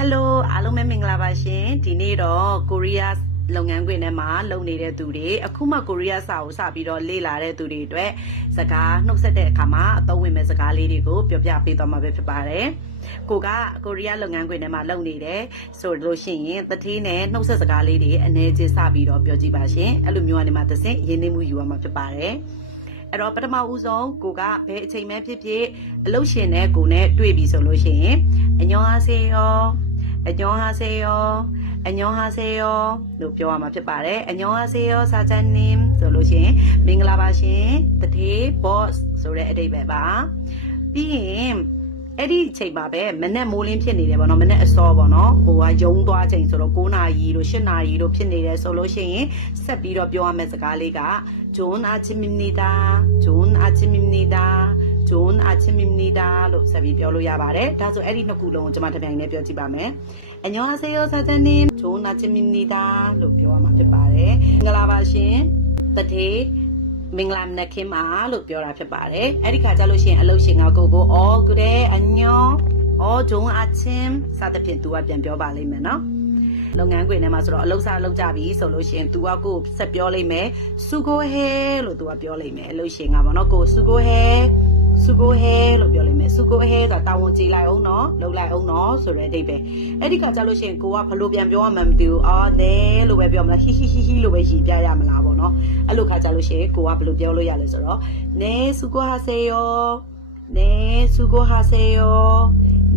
Hello အားလုံးပဲမင်္ဂလာပါရှင်ဒီနေ့တော့ကိုရီးယားလုပ်ငန်းခွင်ထဲမှာလုပ်နေတဲ့သူတွေအခုမှကိုရီးယားစာကိုစပြီးတော့လေ့လာတဲ့သူတွေအတွက်စကားနှုတ်ဆက်တဲ့အခါမှာအသုံးဝင်မဲ့စကားလေးတွေကိုပြောပြပေးသွားမှာပဲဖြစ်ပါတယ်ကိုကကိုရီးယားလုပ်ငန်းခွင်ထဲမှာလုပ်နေတယ်ဆိုလို့ရှိရင်တတိနဲ့နှုတ်ဆက်စကားလေးတွေအနေချင်းစပြီးတော့ပြောကြည့်ပါရှင်အဲ့လိုမျိုးကနေမှတစ်ဆင့်ရင်းနှီးမှုယူရမှာဖြစ်ပါတယ်အဲ့တော့ပထမဦးဆုံးကိုကဘယ်အချိန်မှဖြစ်ဖြစ်အလုပ်ရှင်နဲ့ကိုနဲ့တွေ့ပြီဆိုလို့ရှိရင်အညောဟာစေယော안녕하세요 안녕하세요လို့ပြောရမှာဖြစ်ပါတယ်안녕하세요 사장님ဆိုလို့ရှိရင်မင်္ဂလာပါရှင်တထေး boss ဆိုတဲ့အဓိပ္ပာယ်ပါပြီးရင်အဲ့ဒီအချိန်မှာပဲမနေ့မိုးလင်းဖြစ်နေတယ်ပေါ့နော်မနေ့အစောပေါ့နော်ဟိုကယုံသွားချိန်ဆိုတော့9နာရီလို့10နာရီလို့ဖြစ်နေတယ်ဆိုလို့ရှိရင်ဆက်ပြီးတော့ပြောရမယ့်စကားလေးက좋은 아침입니다 좋은 아침입니다 좋은 아침입니다လို့ဆက်ပြီးပြောလို့ရပါတယ်ဒါဆိုအဲ့ဒီနှစ်ခုလုံးကိုကျွန်မတစ်ပြိုင်တည်းပြောကြည့်ပါမယ်안녕하세요 사장님 좋은 아침입니다လို့ပြောရမှာဖြစ်ပါတယ်မင်္ဂလာပါရှင်တထေးမင်္ဂလာနက်ခင်းပါလို့ပြောတာဖြစ်ပါတယ်အဲ့ဒီခါကျလို့ရှိရင်အလုပ်ရှင်ကကို그래 안녕 좋은 아침စသဖြင့်သူကပြန်ပြောပါလိမ့်မယ်နော်လုပ်ငန်းခွင်ထဲမှာဆိုတော့အလုပ်စားလုပ်ကြပြီဆိုလို့ရှိရင် तू ကကိုဆက်ပြောလိမ့်မယ် 수고해 လို့ तू ကပြောလိမ့်မယ်အလုပ်ရှင်ကပေါ့နော်ကို 수고해 လို့ပြောလိမ့်မယ် 수고해 ဆိုတာတာဝန်ကျေလိုက်အောင်နော်လုပ်လိုက်အောင်နော်ဆိုတဲ့အဓိပ္ပာယ်အဲ့ဒီကကြလို့ရှိရင်ကိုကဘလို့ပြန်ပြောရမှန်းမသိဘူးနဲလို့ပဲပြောမလားဟီလို့ပဲရည်ပြရမလားပေါ့နော်အဲ့လိုခါကြလို့ရှိရင်ကိုကဘလို့ပြောလို့ရလဲဆိုတော့네 수고하세요 네 수고하세요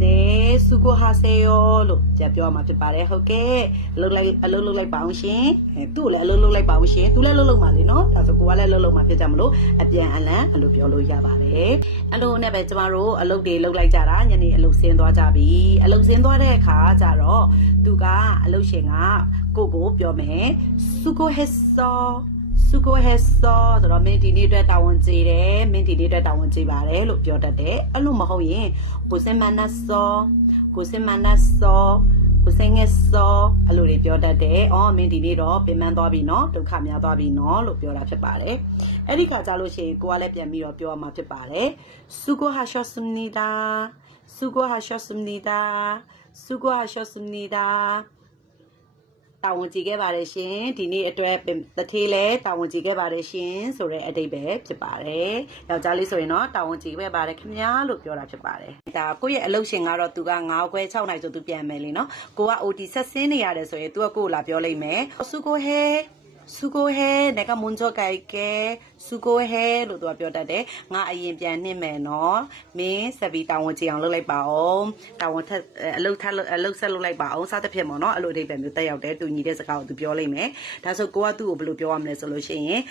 네 수고하세요လို့ကြပြောမှာဖြစ်ပါတယ်ဟုတ်ကဲ့အလုပ်လိုက်ပါအောင်ရှင်သူ့ကိုလည်းအလုပ်လုပ်လိုက်ပါအောင်ရှင်သူလည်းလုပ်မှာလေနော်ဒါဆိုကိုကလည်းလုပ်မှာဖြစ်ကြမလို့အပြန်အလှန်အလုပ်ပြောလို့ရပါတယ်အဲ့လိုနဲ့ပဲကျမတို့အလုပ်တွေလုပ်လိုက်ကြတာညနေအလုပ်ဆင်းသွားကြပြီအလုပ်ဆင်းသွားတဲ့အခါကျတော့သူကအလုပ်ရှင်ကကိုပြောမယ်수고했어ဆိုတော့မင်းဒီနေ့အတွက်တာဝန်ကျေတယ်မင်းဒီနေ့အတွက်တာဝန်ကျေပါတယ်လို့ပြောတတ်တယ်အဲ့လိုမဟုတ်ရင်고생많았어အဲ့လိုတွေပြောတတ်တယ်မင်းဒီနေ့တော့ပင်ပန်းသွားပြီနော်ဒုက္ခများသွားပြီနော်လို့ပြောတာဖြစ်ပါတယ်အဲ့ဒီခါကြလို့ရှိရင်ကိုကလည်းပြန်ပြီးတော့ပြောရမှာဖြစ်ပါတယ်수고하셨습니다တာဝန်ကြည့်ခဲ့ပါတယ်ရှင်ဒီနေ့အတွက်တထေးလဲတာဝန်ကြည့်ခဲ့ပါတယ်ရှင်ဆိုတဲ့အဓိပ္ပာယ်ဖြစ်ပါတယ်ယောက်ျားလေးဆိုရင်တော့တာဝန်ကြည့်ခဲ့ပါတယ်ခင်ဗျာလို့ပြောတာဖြစ်ပါတယ်ဒါကိုယ့်ရဲ့အလုပ်ရှင်ကတော့သူက9ခွဲ6နိုင်ဆိုသူပြန်မယ်လေနော်ကိုက OT ဆက်ဆင်းနေရတယ်ဆိုရင်သူကကိုလာပြောလိုက်မယ်수고해 내가 먼저 갈게 수고해လို့သူကပြောတတ်တယ်ငါအရင်ပြန်နှင့်မယ်နော်မင်းဆက်ပြီးတာဝန်ကြည့်အောင်လုပ်လိုက်ပါအောင်တာဝန်ထက်အလုပ်ဆက်လုပ်လိုက်ပါအောင်စသဖြင့်ပေါ့နော်အဲ့လိုအဓိပ္ပာယ်မျိုးတက်ရောက်တယ်တူညီတဲ့စကားကိုသူပြောလိုက်မယ်ဒါဆိုကိုကသူ့ကိုဘယ်လိုပြောရမလဲဆိုလို့ရှိရင်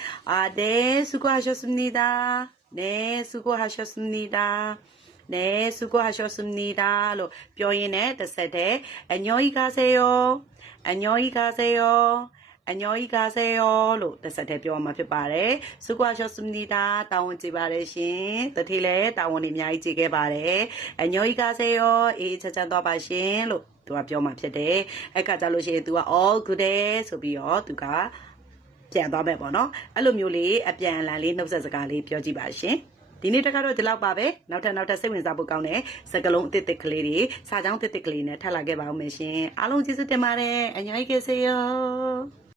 네 수고하셨습니다လို့ပြောရင်းနဲ့တစ်ဆက်တည်း안녕히 가세요လို့တစ်ဆက်တည်းပြောမှာဖြစ်ပါတယ်수고하셨습니다တာဝန်ကျေပါတယ်ရှင်တတိလည်းတာဝန်တွေအများကြီးကျေခဲ့ပါတယ်안녕히 가세요အေးချမ်းသွားပါရှင်လို့သူကပြောမှာဖြစ်တယ်အဲ့ကကြလို့ရှိရင်သူကgood ဆိုပြီးတော့သူကပြန်သွားမယ်ပေါ့နော်အဲ့လိုမျိုးလေးအပြန်အလှန်လေးနှုတ်ဆက်စကားလေးပြောကြည့်ပါရှင်ဒီနေ့တခါတော့ဒီလောက်ပါပဲနောက်ထပ်စိတ်ဝင်စားဖို့ကောင်းတဲ့စကားလုံးအသစ်ကလေးတွေစာကြောင်းအသစ်ကလေးနဲ့ထပ်လာခဲ့ပါဦးမယ်ရှင်အားလုံးကျေးဇူးတင်ပါတယ်안녕히 계세요